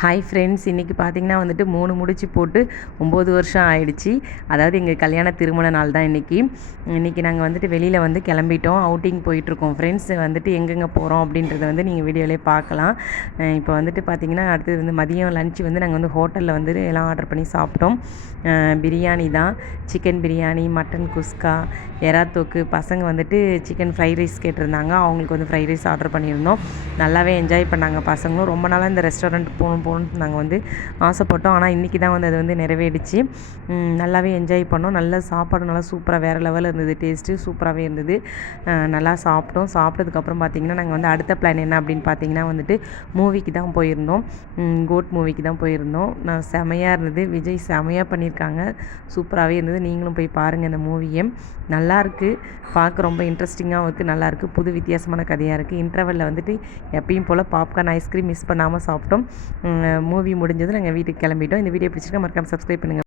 Hi friends இன்றைக்கி பார்த்தீங்கன்னா வந்துட்டு மூணு முடிச்சு போட்டு ஒம்பது வருஷம் ஆயிடுச்சு. அதாவது எங்கள் கல்யாண திருமண நாள் தான் இன்றைக்கி இன்றைக்கி நாங்கள் வந்துட்டு வெளியில் வந்து கிளம்பிட்டோம். அவுட்டிங் போயிட்டுருக்கோம் ஃப்ரெண்ட்ஸ் வந்துட்டு எங்கெங்கே போகிறோம் அப்படின்றத வந்து நீங்கள் வீடியோலேயே பார்க்கலாம். இப்போ வந்துட்டு பார்த்தீங்கன்னா அடுத்தது வந்து மதியம் லஞ்சு வந்து நாங்கள் வந்து ஹோட்டலில் வந்து எல்லாம் ஆர்டர் பண்ணி சாப்பிட்டோம். பிரியாணி தான். சிக்கன் பிரியாணி மட்டன் குஸ்கா எராத்தோக்கு பசங்க வந்துட்டு சிக்கன் ஃப்ரைட் ரைஸ் கேட்டிருந்தாங்க. அவங்களுக்கு வந்து ஃப்ரைட் ரைஸ் ஆர்டர் பண்ணியிருந்தோம். நல்லாவே என்ஜாய் பண்ணாங்க பசங்களும். ரொம்ப நாளாக இந்த ரெஸ்டாரண்ட் போகணும் போகணும்னு நாங்கள் வந்து ஆசைப்பட்டோம். ஆனால் இன்றைக்கி தான் வந்து அது வந்து நிறைவேறிச்சு. நல்லாவே என்ஜாய் பண்ணோம். நல்ல சாப்பாடு நல்லா சூப்பராக வேறு லெவலில் இருந்தது. டேஸ்ட்டு சூப்பராகவே இருந்தது. நல்லா சாப்பிட்டோம். சாப்பிட்டதுக்கப்புறம் பார்த்தீங்கன்னா நாங்கள் வந்து அடுத்த பிளான் என்ன அப்படின்னு பார்த்தீங்கன்னா வந்துட்டு மூவிக்கு தான் போயிருந்தோம். கோட் மூவிக்கு தான் போயிருந்தோம். நான் செமையாக இருந்தது. விஜய் செமையாக பண்ணியிருக்காங்க. சூப்பராகவே இருந்தது. நீங்களும் போய் பாருங்கள் இந்த மூவியை நல்லாயிருக்கு பார்க்க ரொம்ப இன்ட்ரெஸ்டிங்காகவும் இருக்குது நல்லாயிருக்கு புது வித்தியாசமான கதையாக இருக்குது இன்டர்வலில் வந்துட்டு எப்பயும் போல் பாப்கார்ன் ஐஸ்கிரீம் மிஸ் பண்ணாமல் சாப்பிட்டோம். மூவி முடிஞ்சது நாங்கள் வீட்டுக்கு கிளம்பிட்டோம். இந்த வீடியோ பிடிச்சிருக்கா மறக்காமல் சப்ஸ்கிரைப் பண்ணுங்கள்